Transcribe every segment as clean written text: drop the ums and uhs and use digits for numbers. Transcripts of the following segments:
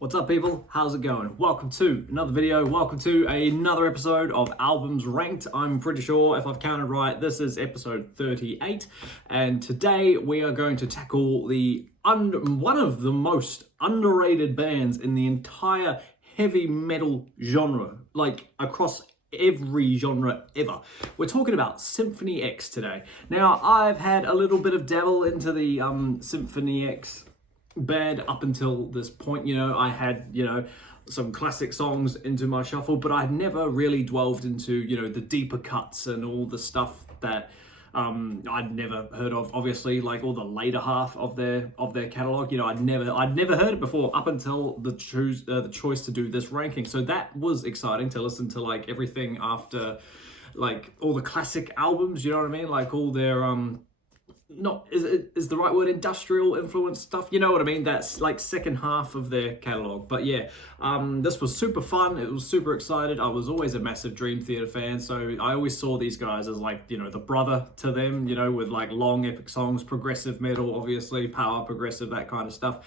What's up, people? How's it going? Welcome to another video. Welcome to another episode of Albums Ranked. I'm pretty sure, if I've counted right, this is episode 38. And today we are going to tackle one of the most underrated bands in the entire heavy metal genre, like across every genre ever. We're talking about Symphony X today. Now, I've had a little bit of dabble into the Symphony X band up until this point. I had some classic songs into my shuffle, but I'd never really delved into the deeper cuts and all the stuff that I'd never heard of, obviously, like all the later half of their catalog. I'd never heard it before up until the choice to do this ranking. So that was exciting to listen to, like everything after, like all the classic albums, you know what I mean, like all their not is the right word, industrial influence stuff, you know what I mean, that's like second half of their catalog. But yeah, this was super fun. It was super excited. I was always a massive Dream Theater fan, so I always saw these guys as like the brother to them, with like long epic songs, progressive metal, obviously power progressive, that kind of stuff.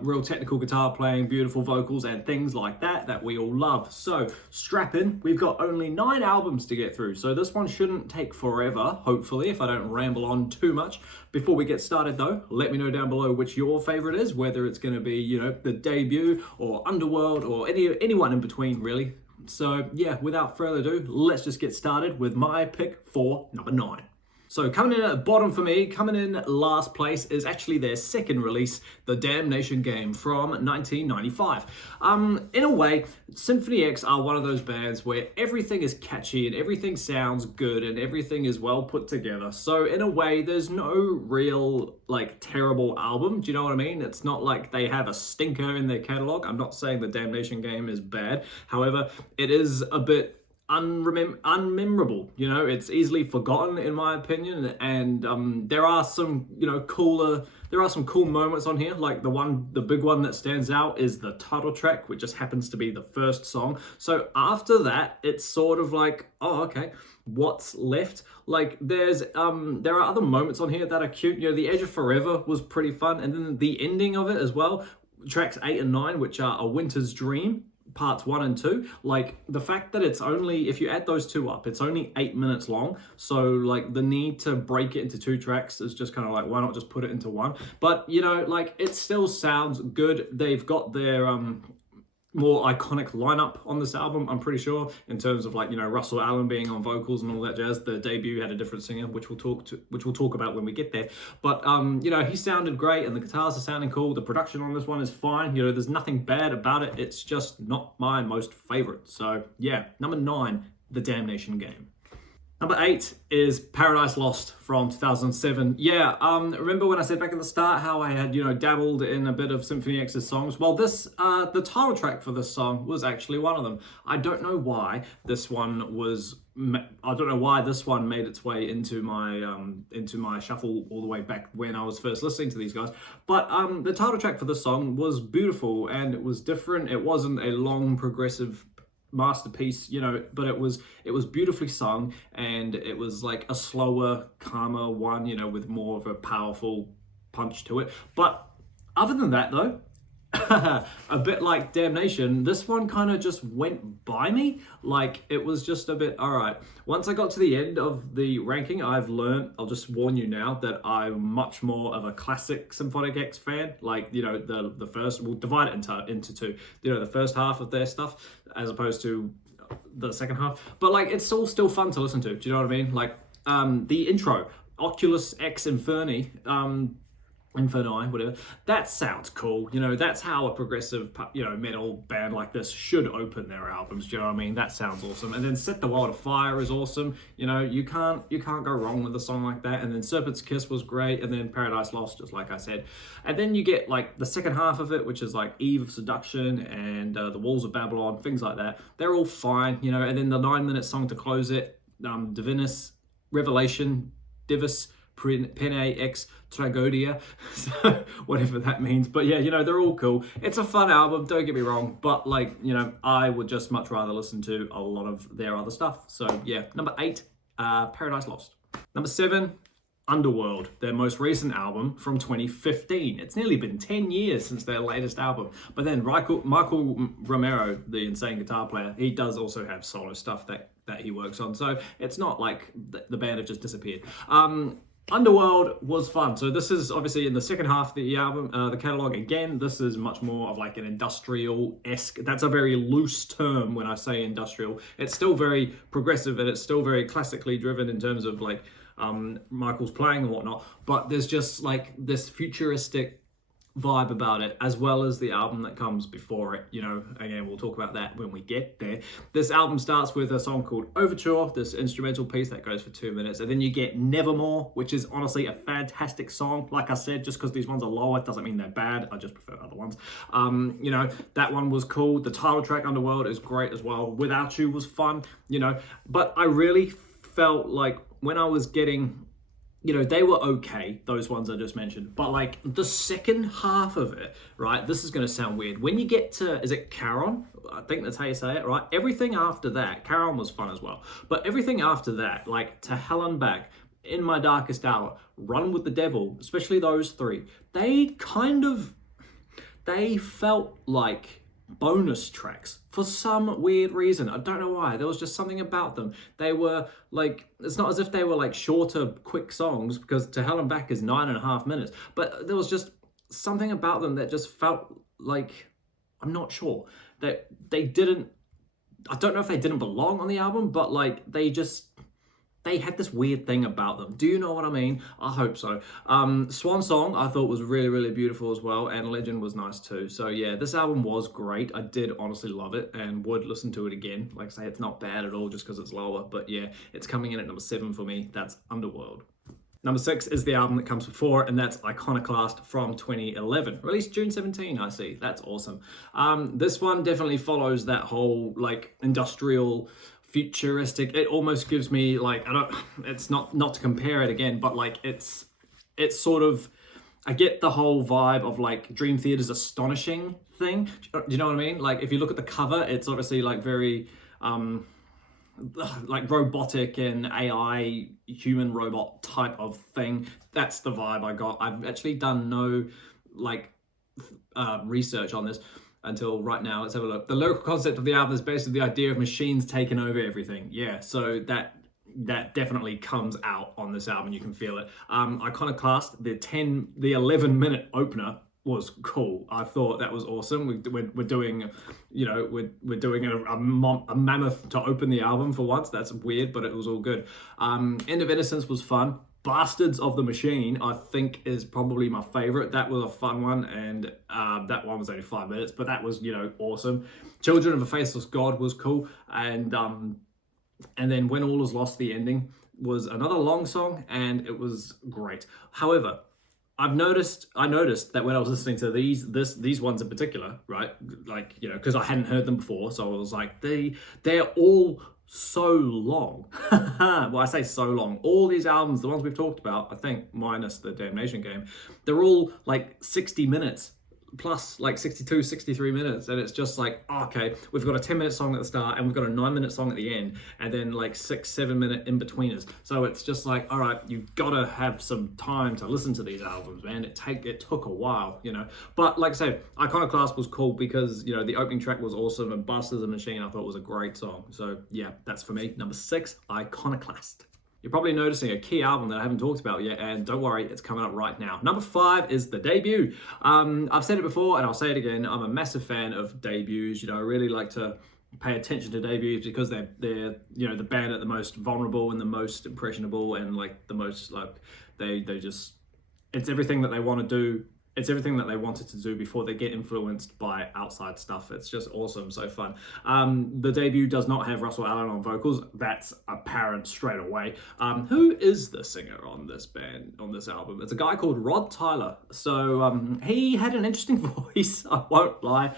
Real technical guitar playing, beautiful vocals, and things like that we all love. So strap in. We've got only 9 albums to get through, so this one shouldn't take forever, hopefully, if I don't ramble on too much. Before we get started though, let me know down below which your favorite is, whether it's going to be the debut or Underworld or anyone in between, really. So yeah, without further ado, let's just get started with my pick for number 9. So coming in at the bottom for me, coming in last place, is actually their second release, The Damnation Game from 1995. In a way, Symphony X are one of those bands where everything is catchy and everything sounds good and everything is well put together. So in a way, there's no real like terrible album. Do you know what I mean? It's not like they have a stinker in their catalog. I'm not saying The Damnation Game is bad. However, it is a bit unmemorable. It's easily forgotten in my opinion, and there are some cool moments on here. Like the big one that stands out is the title track, which just happens to be the first song. So after that, it's sort of like, oh, okay, what's left? Like there are other moments on here that are cute. The Edge of Forever was pretty fun, and then the ending of it as well, tracks 8 and 9, which are A Winter's Dream, parts 1 and 2, like the fact that it's only, if you add those two up, it's only 8 minutes long. So like the need to break it into 2 tracks is just kind of like, why not just put it into one? But like it still sounds good. They've got their more iconic lineup on this album, I'm pretty sure, in terms of like Russell Allen being on vocals and all that jazz. The debut had a different singer, which we'll talk about when we get there. But he sounded great, and the guitars are sounding cool. The production on this one is fine. There's nothing bad about it. It's just not my most favorite. So yeah, number 9, The Damnation Game. Number 8 is Paradise Lost from 2007. Yeah, remember when I said back at the start how I had, dabbled in a bit of Symphony X's songs? Well, the title track for this song was actually one of them. I don't know why this one made its way into my shuffle all the way back when I was first listening to these guys. But the title track for this song was beautiful, and it was different. It wasn't a long progressive masterpiece, but it was beautifully sung, and it was like a slower, calmer one, with more of a powerful punch to it. But other than that though, a bit like Damnation, this one kind of just went by me. Like it was just a bit, all right. Once I got to the end of the ranking, I've learned, I'll just warn you now, that I'm much more of a classic Symphonic X fan. Like, the first, we'll divide it into 2. The first half of their stuff as opposed to the second half. But like, it's all still fun to listen to. Do you know what I mean? Like the intro, Oculus X Inferni, whatever, that sounds cool. That's how a progressive metal band like this should open their albums. Do you know what I mean? That sounds awesome. And then Set the World Afire is awesome. You can't go wrong with a song like that. And then Serpent's Kiss was great, and then Paradise Lost, just like I said. And then you get like the second half of it, which is like Eve of Seduction and The Walls of Babylon, things like that. They're all fine, and then the 9-minute song to close it, Divinus Revelation Divis Pene ex Tragodia, so whatever that means. But yeah, they're all cool. It's a fun album, don't get me wrong, but like, I would just much rather listen to a lot of their other stuff. So yeah, number 8, Paradise Lost. Number 7, Underworld, their most recent album from 2015. It's nearly been 10 years since their latest album. But then Michael Romero, the insane guitar player, he does also have solo stuff that he works on. So it's not like the band have just disappeared. Underworld was fun. So this is obviously in the second half of the album, the catalog. Again, this is much more of like an industrial-esque. That's a very loose term when I say industrial. It's still very progressive and it's still very classically driven in terms of like Michael's playing and whatnot. But there's just like this futuristic vibe about it, as well as the album that comes before it. You know, again, we'll talk about that when we get there. This album starts with a song called Overture, this instrumental piece that goes for 2 minutes, and then you get Nevermore, which is honestly a fantastic song. Like I said, just because these ones are lower doesn't mean they're bad. I just prefer other ones. You know, that one was cool. The title track, Underworld, is great as well. Without You was fun, you know, but I really felt like when I was getting, you know, they were okay, those ones I just mentioned, but like the second half of it, right, this is going to sound weird. When you get to, is it Charon? I think that's how you say it, right? Everything after that, Charon was fun as well, but everything after that, like To Hell and Back, In My Darkest Hour, Run with the Devil, especially those three, they felt like bonus tracks for some weird reason. I don't know why. There was just something about them. They were like, it's not as if they were like shorter, quick songs, because To Hell and Back is 9.5 minutes, but there was just something about them that just felt like, I'm not sure, that they didn't, I don't know if they didn't belong on the album, but like they had this weird thing about them. Do you know what I mean? I hope so. Swan Song I thought was really, really beautiful as well, and Legend was nice too. So yeah, this album was great. I did honestly love it and would listen to it again. Like I say, it's not bad at all just because it's lower, but yeah, it's coming in at number 7 for me. That's Underworld. Number 6 is the album that comes before, and that's Iconoclast from 2011. Released June 17, I see. That's awesome. This one definitely follows that whole like industrial, futuristic. It almost gives me like, it's not to compare it again, but like it's sort of, I get the whole vibe of like Dream Theater's Astonishing thing. Do you know what I mean? Like if you look at the cover, it's obviously like very like robotic and AI human robot type of thing. That's the vibe I got. I've actually done no like research on this until right now. Let's have a look. The lyrical concept of the album is based on the idea of machines taking over everything. Yeah, so that definitely comes out on this album. You can feel it. Iconoclast, the 11-minute opener was cool. I thought that was awesome. We're doing, you know, we're doing a mammoth to open the album for once. That's weird, but it was all good. End of Innocence was fun. Bastards of the Machine, I think, is probably my favorite. That was a fun one, and that one was only 5 minutes, but that was, you know, awesome. Children of a Faceless God was cool, and then When All Is Lost, the ending, was another long song, and it was great. However, I noticed that when I was listening to these ones in particular, right, like, you know, because I hadn't heard them before, so I was like, they're all so long. Well, I say so long. All these albums, the ones we've talked about, I think, minus the Damnation Game, they're all like 60 minutes plus, like 62, 63 minutes. And it's just like, okay, we've got a 10-minute song at the start and we've got a 9-minute song at the end, and then like 6-7 minute in-betweeners. So it's just like, all right, you've got to have some time to listen to these albums, man. It took a while, you know. But like I said, Iconoclast was cool because, you know, the opening track was awesome, and Bastards of the Machine I thought was a great song. So yeah, that's for me. Number 6, Iconoclast. You're probably noticing a key album that I haven't talked about yet, and don't worry, it's coming up right now. Number 5 is the debut. I've said it before, and I'll say it again. I'm a massive fan of debuts. You know, I really like to pay attention to debuts because they're you know, the band at the most vulnerable and the most impressionable, and like the most like they just, it's everything that they want to do. It's everything that they wanted to do before they get influenced by outside stuff. It's just awesome, so fun. The debut does not have Russell Allen on vocals. That's apparent straight away. Who is the singer on this album? It's a guy called Rod Tyler. So he had an interesting voice, I won't lie.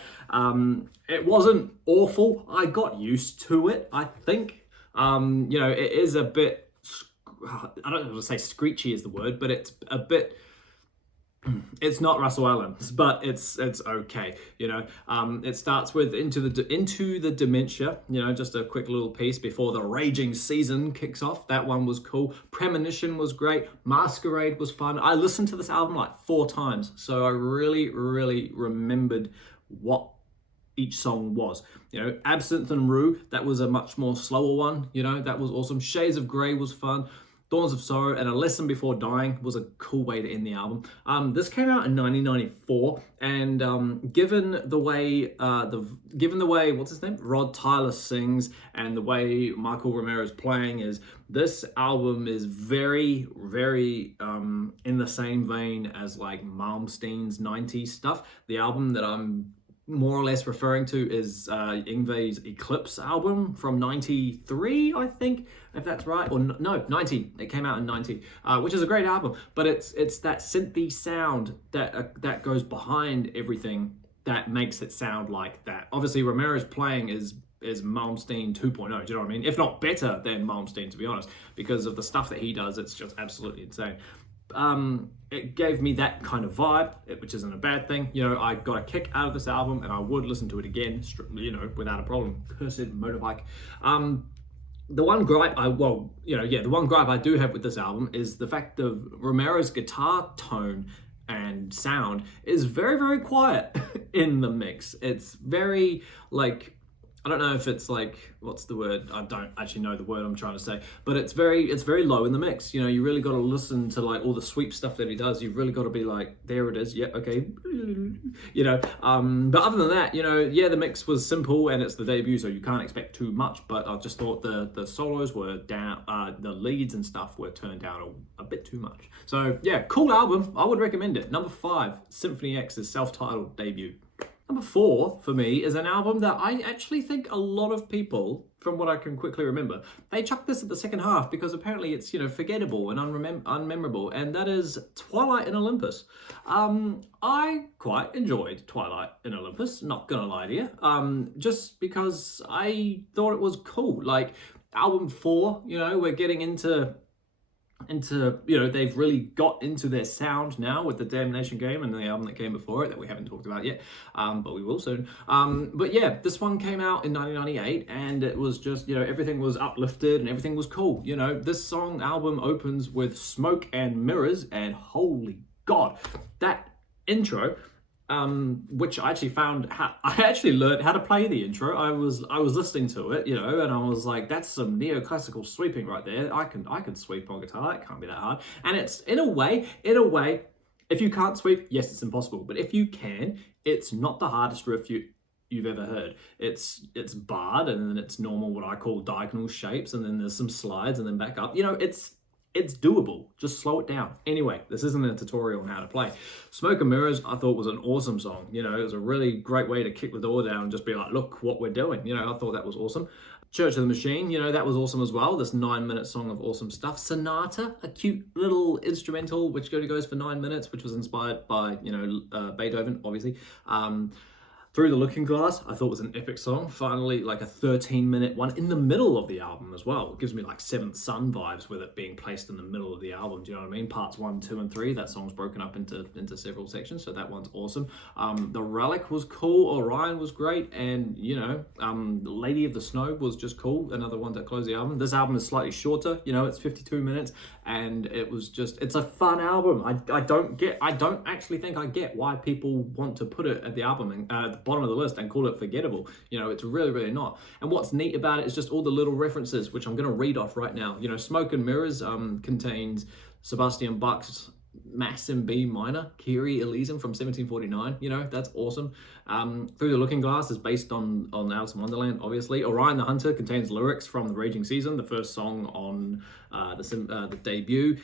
It wasn't awful. I got used to it, I think. You know, it is a bit, I don't want to say screechy is the word, but it's a bit, It's not Russell Allen, but it's okay. It starts with into the dementia. Just a quick little piece before the raging season kicks off. That one was cool. Premonition was great. Masquerade was fun. I listened to this album like 4 times, so I really, really remembered what each song was. Absinthe and Rue, that was a much more slower one. That was awesome. Shades of Grey was fun. Thorns of Sorrow and A Lesson Before Dying was a cool way to end the album. This came out in 1994, and given the way what's his name, Rod Tyler sings, and the way Michael Romero's playing, is this album is very, very in the same vein as like Malmsteen's 90s stuff. The album that I'm more or less referring to is Yngwie's Eclipse album from 93, I think, if that's right. Or no, 90. It came out in 90, which is a great album. But it's that synthy sound that goes behind everything that makes it sound like that. Obviously, Romero's playing is Malmsteen 2.0, do you know what I mean? If not better than Malmsteen, to be honest, because of the stuff that he does. It's just absolutely insane. It gave me that kind of vibe, which isn't a bad thing. I got a kick out of this album, and I would listen to it again, without a problem. Cursed motorbike. The one gripe the one gripe I do have with this album is the fact of Romero's guitar tone and sound is very, very quiet in the mix. It's very like, I don't know if it's like, what's the word? I don't actually know the word I'm trying to say, but it's very low in the mix. You really got to listen to like all the sweep stuff that he does. You've really got to be like, there it is. Yeah, okay. But other than that, the mix was simple, and it's the debut, so you can't expect too much. But I just thought the solos were down, the leads and stuff were turned down a bit too much. So yeah, cool album. I would recommend it. Number 5, Symphony X's self-titled debut. Number 4 for me is an album that I actually think a lot of people, from what I can quickly remember, they chucked this at the second half because apparently it's, forgettable and unmemorable, and that is Twilight in Olympus. I quite enjoyed Twilight in Olympus, not gonna lie to you, just because I thought it was cool. Like, album 4, we're getting into they've really got into their sound now with the Damnation Game and the album that came before it that we haven't talked about yet, but we will soon. But yeah, this one came out in 1998, and it was just, everything was uplifted and everything was cool. This album opens with Smoke and Mirrors, and holy God, that intro, which I actually I actually learned how to play the intro. I was listening to it, and I was like, that's some neoclassical sweeping right there. I can sweep on guitar. That can't be that hard. And it's in a way, if you can't sweep, yes, it's impossible. But if you can, it's not the hardest riff you've ever heard. It's barred, and then it's normal, what I call diagonal shapes, and then there's some slides, and then back up. It's doable. Just slow it down. Anyway, this isn't a tutorial on how to play. Smoke and Mirrors, I thought was an awesome song. It was a really great way to kick the door down and just be like, look what we're doing. I thought that was awesome. Church of the Machine, that was awesome as well. This 9-minute song of awesome stuff. Sonata, a cute little instrumental which goes for 9 minutes, which was inspired by, Beethoven, obviously. Through the Looking Glass, I thought was an epic song. Finally, like a 13-minute one in the middle of the album as well. It gives me like Seventh Son vibes with it being placed in the middle of the album. Do you know what I mean? Parts 1, 2, and 3. That song's broken up into several sections, so that one's awesome. The Relic was cool. Orion was great, and Lady of the Snow was just cool. Another one to close the album. This album is slightly shorter. It's 52 minutes, and it's a fun album. I don't actually think I get why people want to put it at the album and the bottom of the list and call it forgettable. It's really, really not. And what's neat about it is just all the little references, which I'm going to read off right now. Smoke and Mirrors contains Sebastian Bach's Mass in B minor, Kyrie Elysium from 1749. That's awesome. Through the Looking Glass is based on Alice in Wonderland, obviously. Orion the Hunter contains lyrics from The Raging Season, the first song on the debut.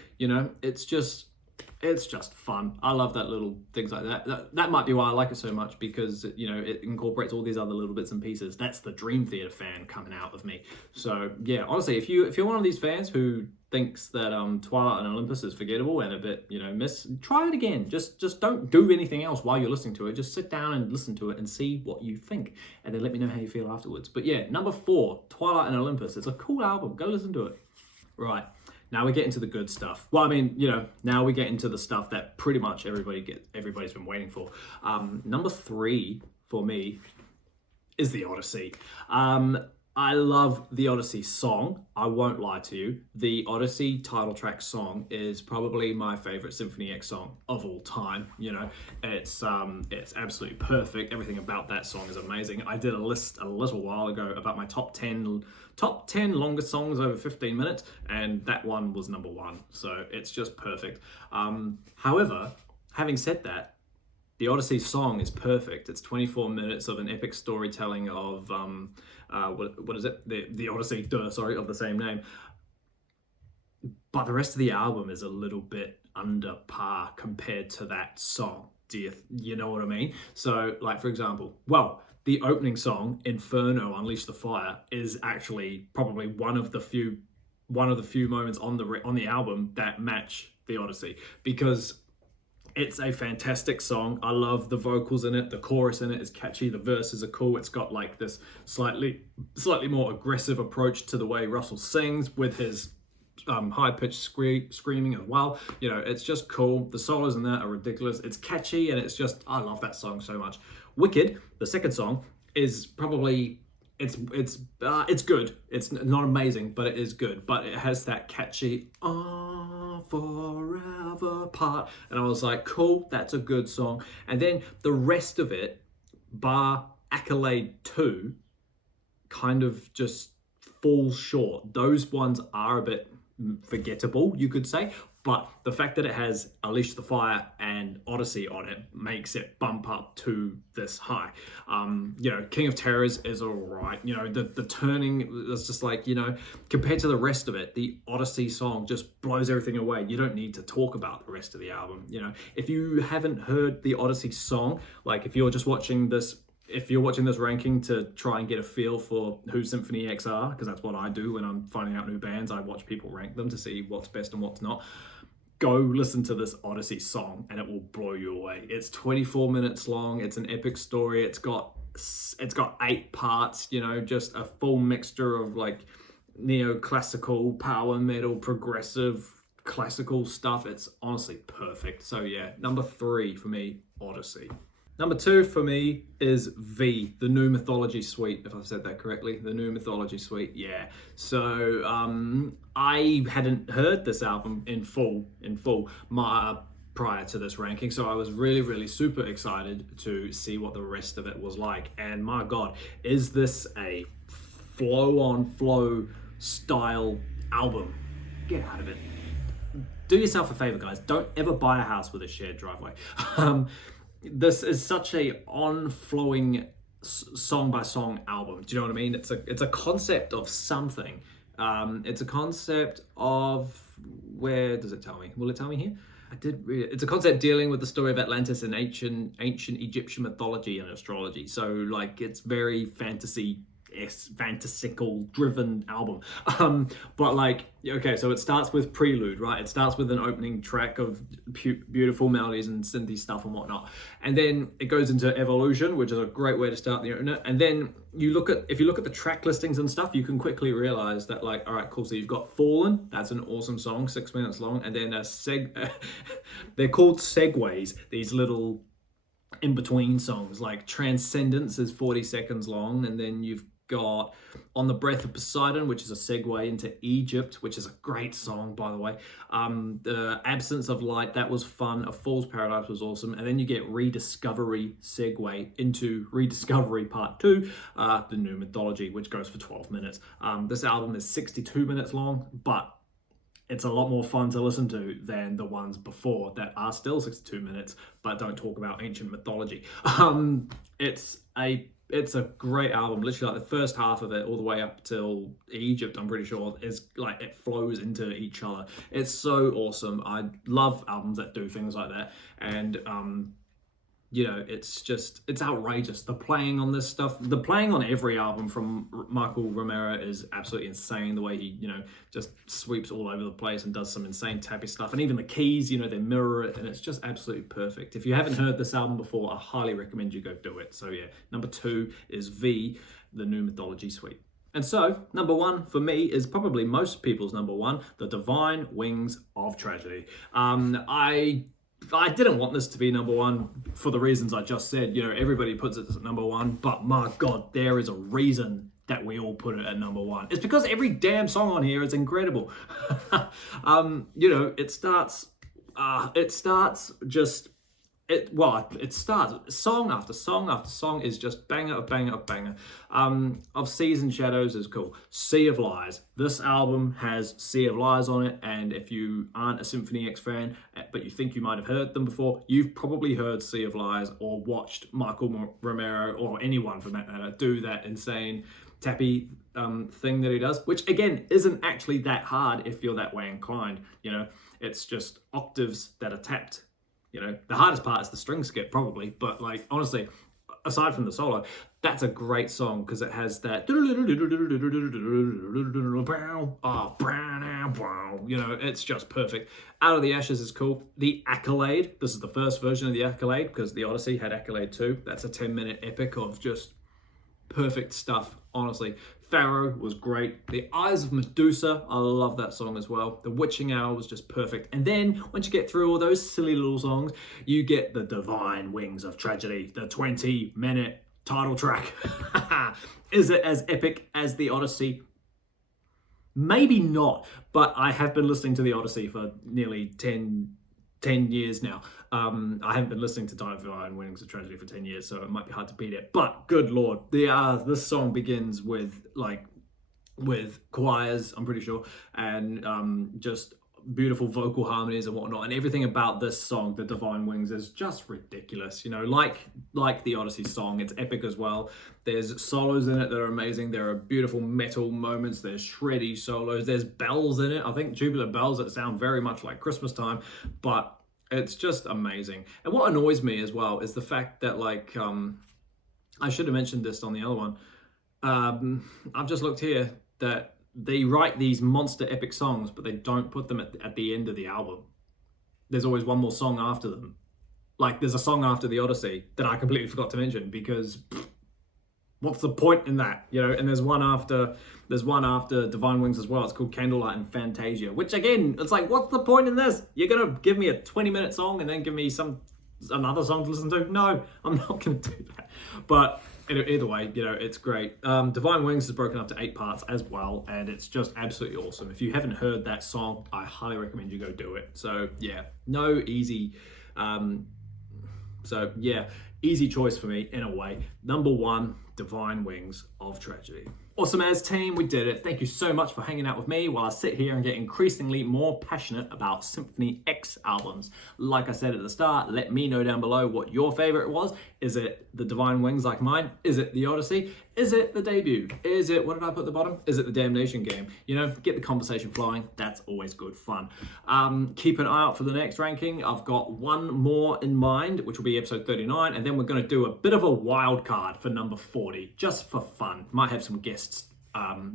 It's just fun. I love that little things like that. That might be why I like it so much, because it incorporates all these other little bits and pieces. That's the Dream Theater fan coming out of me. So yeah, honestly, if you're one of these fans who thinks that Twilight and Olympus is forgettable and a bit try it again. Just don't do anything else while you're listening to it. Just sit down and listen to it and see what you think, and then let me know how you feel afterwards. But yeah, number 4, Twilight and Olympus. It's a cool album. Go listen to it. Right. Now we get into the good stuff. Well, I mean, you know, now we get into the stuff that pretty much everybody's been waiting for. Number 3 for me is the Odyssey. I love the Odyssey song. I won't lie to you. The Odyssey title track song is probably my favorite Symphony X song of all time. You know, it's absolutely perfect. Everything about that song is amazing. I did a list a little while ago about my top 10 longest songs over 15 minutes, and that one was number 1. So it's just perfect. However, having said that, the Odyssey song is perfect. It's 24 minutes of an epic storytelling of what is it? The Odyssey, of the same name. But the rest of the album is a little bit under par compared to that song. Do you know what I mean? So, like, for example, well, the opening song, Inferno, Unleash the Fire, is actually probably one of the few moments on the album that match the Odyssey, because it's a fantastic song. I love the vocals in it. The chorus in it is catchy. The verses are cool. It's got like this slightly more aggressive approach to the way Russell sings with his high-pitched screaming as well. You know, it's just cool. The solos in that are ridiculous. It's catchy, and it's just, I love that song so much. Wicked, the second song, is probably, it's good. It's not amazing, but it is good. But it has that catchy forever part, and I was like, cool, that's a good song. And then the rest of it, bar Accolade 2, kind of just falls short. Those ones are a bit forgettable, you could say, but the fact that it has Unleash the Fire and Odyssey on it makes it bump up to this high. You know, King of Terrors is all right. You know, the turning is just like, you know, compared to the rest of it, the Odyssey song just blows everything away. You don't need to talk about the rest of the album. You know, if you haven't heard the Odyssey song, like if you're watching this ranking to try and get a feel for who Symphony X are, because that's what I do when I'm finding out new bands, I watch people rank them to see what's best and what's not. Go listen to this Odyssey song and it will blow you away. It's 24 minutes long. It's an epic story. It's got 8 parts, you know, just a full mixture of like neoclassical, power metal, progressive, classical stuff. It's honestly perfect. So yeah, number 3 for me, Odyssey. Number 2 for me is V, the New Mythology Suite, if I've said that correctly. The New Mythology Suite, yeah. So I hadn't heard this album in full prior to this ranking, so I was really super excited to see what the rest of it was like. And my God, is this a flow style album? Get out of it. Do yourself a favor, guys. Don't ever buy a house with a shared driveway. This is such a on-flowing song by song album. Do you know what I mean? It's a concept of something. It's a concept of, where does it tell me? Will it tell me here? I did read it. It's a concept dealing with the story of Atlantis and ancient Egyptian mythology and astrology. So like, it's very fantasical driven album. But like, okay, so it starts with Prelude, right? It starts with an opening track of beautiful melodies and synthy stuff and whatnot, and then it goes into Evolution, which is a great way to start the opener. And then if you look at the track listings and stuff, you can quickly realize that, like, all right, cool, so you've got Fallen, that's an awesome song, 6 minutes long, and then they're called segues, these little in between songs. Like Transcendence is 40 seconds long, and then you've got On the Breath of Poseidon, which is a segue into Egypt, which is a great song, by the way. The Absence of Light, that was fun. A Fool's Paradise was awesome. And then you get Rediscovery segue into Rediscovery Part 2, the New Mythology, which goes for 12 minutes. This album is 62 minutes long, but it's a lot more fun to listen to than the ones before that are still 62 minutes, but don't talk about ancient mythology. It's a great album. Literally, like the first half of it, all the way up till Egypt, I'm pretty sure, is like, it flows into each other. It's so awesome. I love albums that do things like that. And you know, it's outrageous. The playing on this stuff, the playing on every album from Michael Romero is absolutely insane. The way he, you know, just sweeps all over the place and does some insane tappy stuff. And even the keys, you know, they mirror it, and it's just absolutely perfect. If you haven't heard this album before, I highly recommend you go do it. So yeah, number 2 is V, the New Mythology Suite. And so, number one for me is probably most people's number one, The Divine Wings of Tragedy. I didn't want this to be number one for the reasons I just said. You know, everybody puts it at number one, but my God, there is a reason that we all put it at number one. It's because every damn song on here is incredible. You know, it starts song after song after song is just banger of banger of banger. Of Seas and Shadows is cool. Sea of Lies. This album has Sea of Lies on it, and if you aren't a Symphony X fan, but you think you might have heard them before, you've probably heard Sea of Lies or watched Michael Romero, or anyone for that matter, do that insane tappy thing that he does, which again isn't actually that hard if you're that way inclined. You know, it's just octaves that are tapped. You know, the hardest part is the string skip probably, but like honestly, aside from the solo, that's a great song because it has that, you know, it's just perfect. Out of the Ashes is cool. The Accolade, this is the first version of the Accolade because the Odyssey had Accolade 2. That's a 10-minute epic of just perfect stuff, honestly. Pharaoh was great. The Eyes of Medusa, I love that song as well. The Witching Hour was just perfect. And then once you get through all those silly little songs, you get the Divine Wings of Tragedy, the 20-minute title track. Is it as epic as the Odyssey? Maybe not, but I have been listening to the Odyssey for nearly 10 years now. I haven't been listening to Divine Wings of Tragedy for 10 years, so it might be hard to beat it. But good Lord, this song begins with choirs, I'm pretty sure, and just beautiful vocal harmonies and whatnot. And everything about this song, The Divine Wings, is just ridiculous. You know, like the Odyssey song, it's epic as well. There's solos in it that are amazing. There are beautiful metal moments. There's shreddy solos. There's bells in it. I think tubular bells that sound very much like Christmas time, but it's just amazing. And what annoys me as well is the fact that, like, I should have mentioned this on the other one. I've just looked here that they write these monster epic songs, but they don't put them at the end of the album. There's always one more song after them. Like, there's a song after the Odyssey that I completely forgot to mention because what's the point in that, you know? And there's one after Divine Wings as well. It's called Candlelight and Fantasia, which again, it's like, what's the point in this? You're gonna give me a 20-minute song and then give me another song to listen to? No, I'm not gonna do that. But either way, you know, it's great. Divine Wings is broken up to 8 parts as well, and it's just absolutely awesome. If you haven't heard that song, I highly recommend you go do it. So yeah, no easy. So yeah, easy choice for me in a way. Number one, Divine Wings of Tragedy. Awesome as team, we did it. Thank you so much for hanging out with me while I sit here and get increasingly more passionate about Symphony X albums. Like I said at the start, let me know down below what your favorite was. Is it the Divine Wings like mine? Is it the Odyssey? Is it the debut? Is it, what did I put at the bottom? Is it the Damnation game? You know, get the conversation flowing. That's always good fun. Keep an eye out for the next ranking. I've got one more in mind, which will be episode 39, and then we're going to do a bit of a wild card for number 40, just for fun. Might have some guests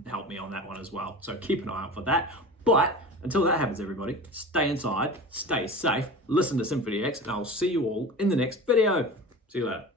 help me on that one as well. So keep an eye out for that. But until that happens, everybody, stay inside, stay safe, listen to Symphony X, and I'll see you all in the next video. See you later.